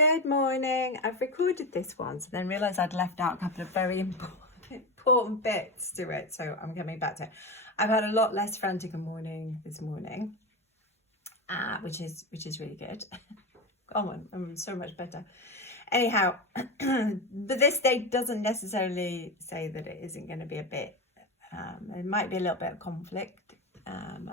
Good morning. I've recorded this once and then realised I'd left out a couple of very important bits to it, so I'm coming back to it. I've had a lot less frantic a morning this morning, which is really good. I'm so much better. Anyhow, but this day doesn't necessarily say that it isn't going to be a bit. It might be a little bit of conflict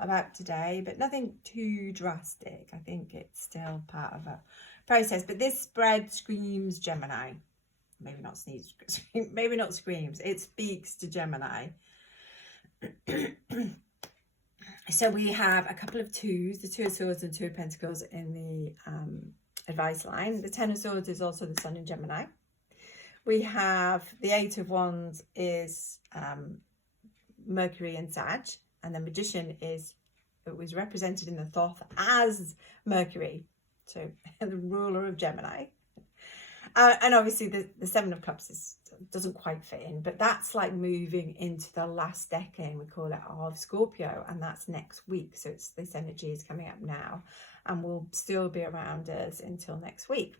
about today, but nothing too drastic. I think it's still part of a process, but this spread screams Gemini. Maybe not sneeze, maybe not screams. It speaks to Gemini. So we have a couple of twos, the Two of Swords and Two of Pentacles in the advice line. The Ten of Swords is also the Sun in Gemini. We have the Eight of Wands is Mercury in Sag, and the Magician it was represented in the Thoth as Mercury, so the ruler of Gemini. And obviously the Seven of Cups doesn't quite fit in, but that's like moving into the last decade, we call it, of Scorpio, and that's next week. So this energy is coming up now and will still be around us until next week.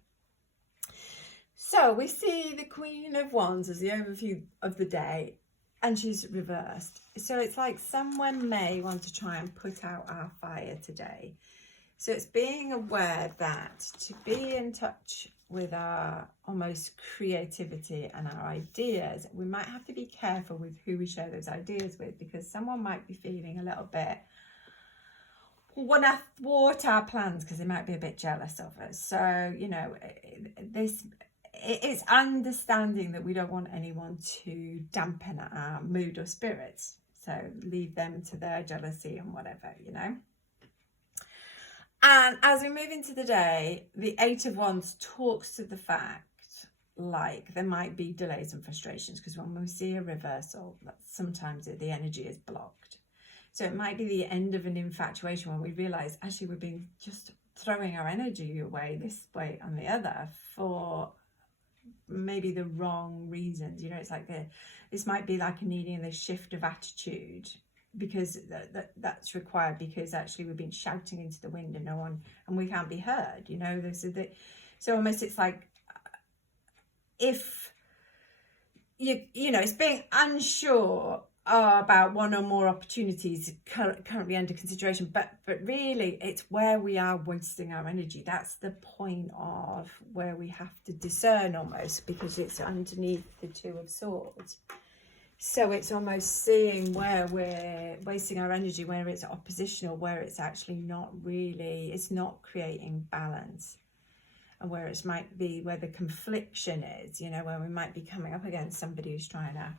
So we see the Queen of Wands as the overview of the day, and she's reversed. So it's like someone may want to try and put out our fire today. So it's being aware that to be in touch with our almost creativity and our ideas, we might have to be careful with who we share those ideas with, because someone might be feeling a little bit want to thwart our plans because they might be a bit jealous of us. So, you know, it's understanding that we don't want anyone to dampen our mood or spirits. So leave them to their jealousy and whatever, you know. And as we move into the day, the Eight of Wands talks to the fact, like, there might be delays and frustrations, because when we see a reversal, sometimes the energy is blocked. So it might be the end of an infatuation when we realise, actually, we've been just throwing our energy away this way and the other for maybe the wrong reasons. You know, it's like this might be like needing this shift of attitude, because that's required, because actually we've been shouting into the wind and we can't be heard, you know. So almost it's like, if you know, it's being unsure about one or more opportunities currently under consideration, but really it's where we are wasting our energy. That's the point of where we have to discern, almost, because it's underneath the Two of Swords. So it's almost seeing where we're wasting our energy, where it's oppositional, where it's actually not really, it's not creating balance, and where it might be where the confliction is, you know, where we might be coming up against somebody who's trying to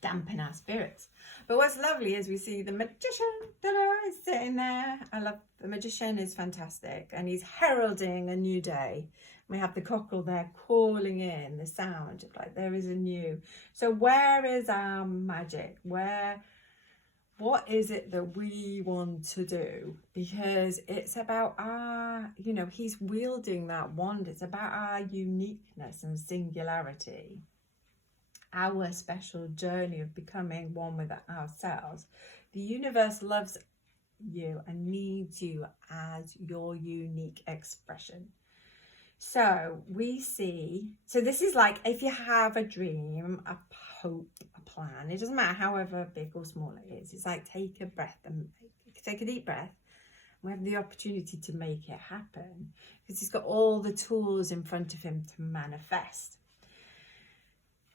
dampen our spirits. But what's lovely is we see the Magician is sitting there. I love the Magician, is fantastic, and he's heralding a new day. We have the cockle there calling in the sound of, like, there is a new. So where is our magic? What is it that we want to do? Because it's about our, you know, he's wielding that wand. It's about our uniqueness and singularity, our special journey of becoming one with ourselves. The universe loves you and needs you as your unique expression. So we see, so this is like, if you have a dream, a hope, a plan, it doesn't matter however big or small it is, it's like, take a breath and take a deep breath. We have the opportunity to make it happen, because he's got all the tools in front of him to manifest.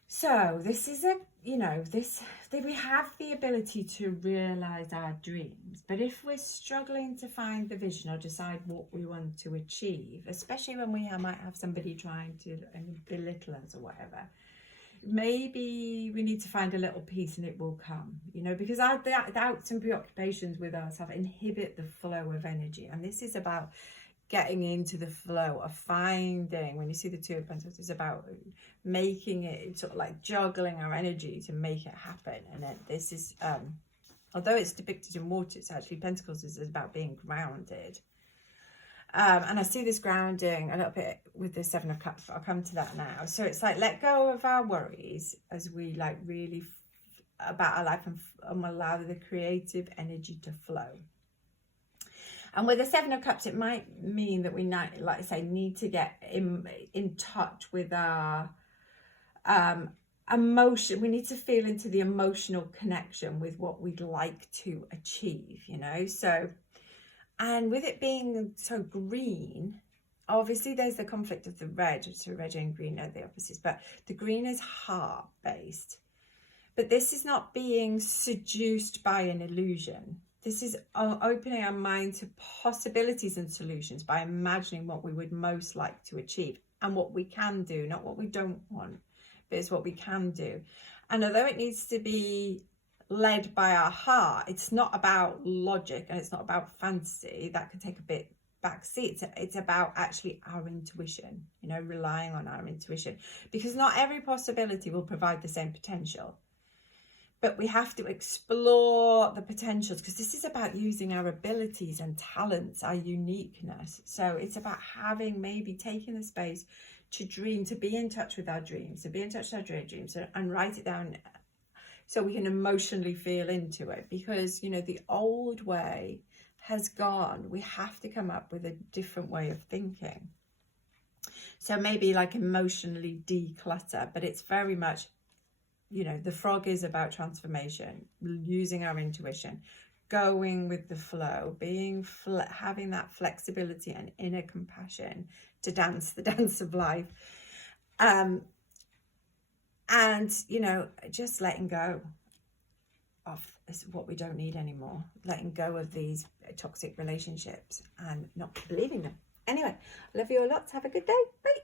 So this is we have the ability to realize our dreams, but if we're struggling to find the vision or decide what we want to achieve, especially when we might have somebody trying to belittle us or whatever, maybe we need to find a little peace and it will come, you know, because our doubts and preoccupations with ourselves inhibit the flow of energy. And this is about getting into the flow of finding, when you see the Two of Pentacles, it's about making it, sort of like juggling our energy to make it happen. And then this is, although it's depicted in water, it's actually, Pentacles is about being grounded. And I see this grounding a little bit with the Seven of Cups. I'll come to that now. So it's like, let go of our worries as we like really about our life and allow the creative energy to flow. And with the Seven of Cups, it might mean that we, like I say, need to get in touch with our emotion. We need to feel into the emotional connection with what we'd like to achieve, you know. So, and with it being so green, obviously there's the conflict of the red. So red and green are the opposites, but the green is heart based. But this is not being seduced by an illusion. This is opening our mind to possibilities and solutions by imagining what we would most like to achieve and what we can do, not what we don't want, but it's what we can do. And although it needs to be led by our heart, it's not about logic and it's not about fantasy. That could take a bit backseat. It's about actually our intuition, you know, relying on our intuition, because not every possibility will provide the same potential. But we have to explore the potentials, because this is about using our abilities and talents, our uniqueness. So it's about maybe taking the space to dream, to be in touch with our dreams, to be in touch with our dreams, and write it down so we can emotionally feel into it. Because, you know, the old way has gone. We have to come up with a different way of thinking. So maybe like emotionally declutter, but it's very much, you know, the frog is about transformation, using our intuition, going with the flow, having that flexibility and inner compassion to dance the dance of life. And, you know, just letting go of what we don't need anymore, letting go of these toxic relationships and not believing them. Anyway, love you all lots. Have a good day. Bye.